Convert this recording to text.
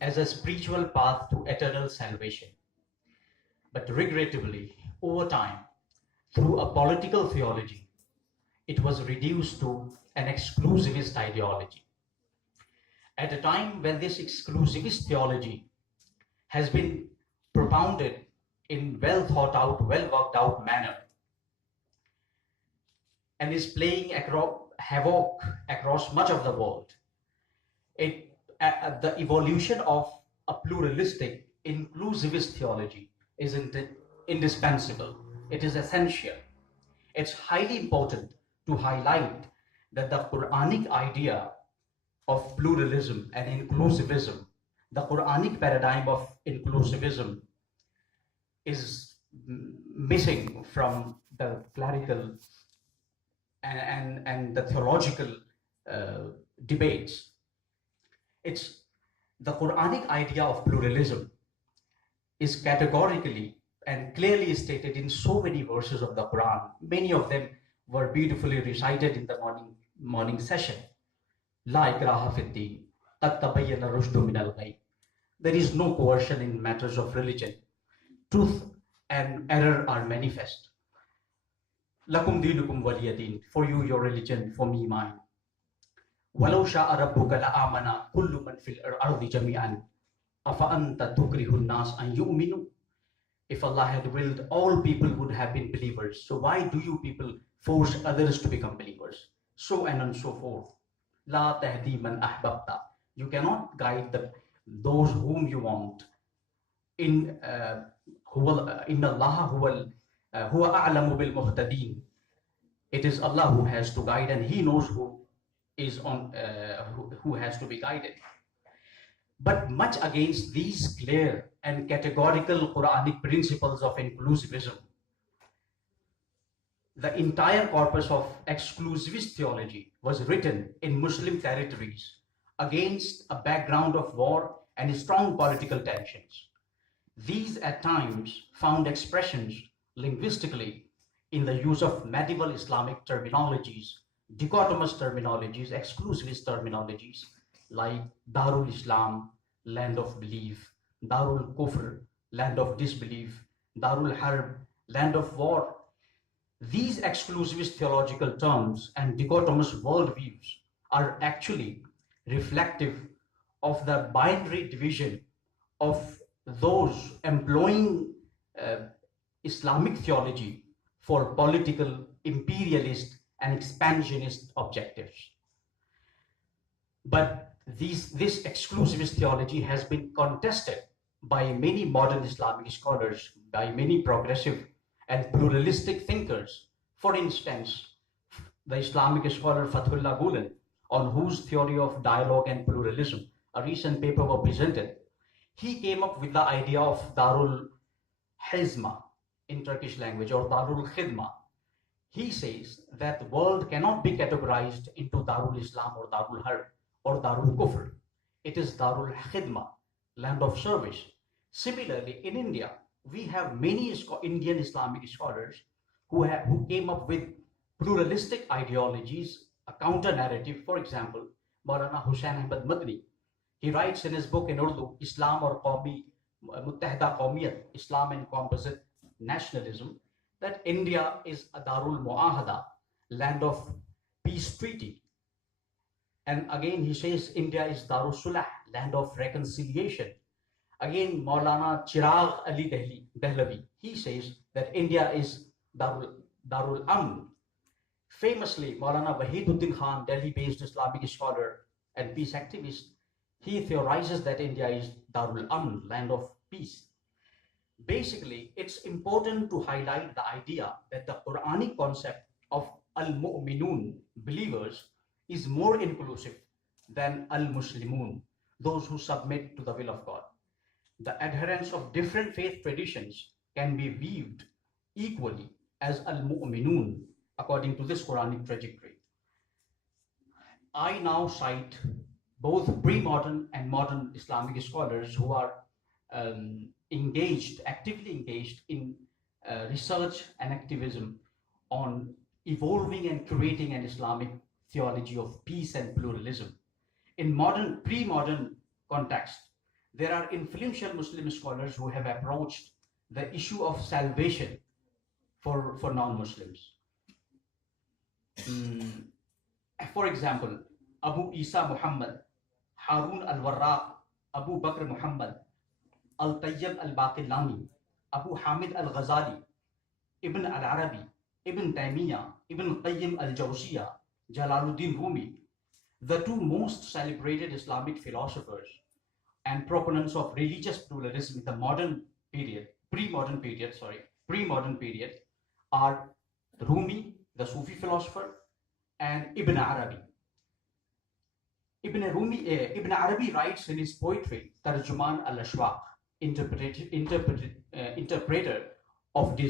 as a spiritual path to eternal salvation. But regrettably, over time, through a political theology, it was reduced to an exclusivist ideology. At a time when this exclusivist theology has been propounded in well thought out, well worked out manner and is playing havoc across much of the world, the evolution of a pluralistic, inclusivist theology is indispensable. It is essential. It's highly important to highlight that the Qur'anic idea of pluralism and inclusivism, the Qur'anic paradigm of inclusivism, is missing from the clerical and the theological debates. It's the Quranic idea of pluralism is categorically and clearly stated in so many verses of the Quran. Many of them were beautifully recited in the morning session. La ikraha fid din, qad tabayyana rushdu min al-ghayy. There is no coercion in matters of religion. Truth and error are manifest. Lakum dinukum waliya din. For you, your religion, for me, mine. Walau sha'a rabbuka la'amana kullu man fil ardi jami'an afa anta tukrihun nas an yu'minu. If Allah had willed, all people would have been believers. So why do you people force others to become believers? So on so forth. La tahdi man ahbabta. You cannot guide those whom you want. Inna Allah huwa a'lamu bil muhtadin. It is Allah who has to guide, and He knows who has to be guided. But much against these clear and categorical Quranic principles of inclusivism, the entire corpus of exclusivist theology was written in Muslim territories against a background of war and strong political tensions. These at times found expressions linguistically in the use of medieval Islamic terminologies, dichotomous terminologies, exclusivist terminologies like Darul Islam, land of belief, Darul Kufr, land of disbelief, Darul Harb, land of war. These exclusivist theological terms and dichotomous worldviews are actually reflective of the binary division of those employing Islamic theology for political, imperialist, and expansionist objectives. But this exclusivist theology has been contested by many modern Islamic scholars, by many progressive and pluralistic thinkers. For instance, the Islamic scholar Fathullah Gulen, on whose theory of dialogue and pluralism a recent paper was presented, he came up with the idea of Darul Hizma in Turkish language, or Darul Khidma. He says that the world cannot be categorized into Darul Islam or Darul Harb or Darul Kufr. It is Darul Khidma, land of service. Similarly, in India, we have many Indian Islamic scholars who came up with pluralistic ideologies, a counter narrative. For example, Maulana Hussain Ahmad Madni. He writes in his book in Urdu, Islam or Qawmi Muttahida Qawmiyat, Islam and Composite Nationalism, that India is a Darul Mu'ahada, land of peace treaty. And again, he says India is Darul Sulah, land of reconciliation. Again, Maulana Chirag Ali Dehlvi, he says that India is Darul Amn. Famously, Maulana Wahiduddin Khan, Delhi-based Islamic scholar and peace activist, he theorizes that India is Darul Amn, land of peace. Basically, it's important to highlight the idea that the Quranic concept of al-mu'minun, believers, is more inclusive than al-muslimun, those who submit to the will of God. The adherents of different faith traditions can be viewed equally as al-mu'minun according to this Quranic trajectory. I now cite both pre-modern and modern Islamic scholars who are actively engaged in research and activism on evolving and curating an Islamic theology of peace and pluralism. In pre-modern context, There are influential Muslim scholars who have approached the issue of salvation for non-Muslims. For example, Abu Isa Muhammad, Harun al-Warraq, Abu Bakr Muhammad, Al-Tayyib al-Baqillani, Abu Hamid al-Ghazali, Ibn al-Arabi, Ibn Taymiyyah, Ibn Qayyim al-Jawziyah, Jalaluddin Rumi, the two most celebrated Islamic philosophers and proponents of religious pluralism in the pre-modern period are Rumi, the Sufi philosopher, and Ibn Arabi. Ibn Arabi writes in his poetry, Tarjuman al-Ashwaq, interpreter of desire.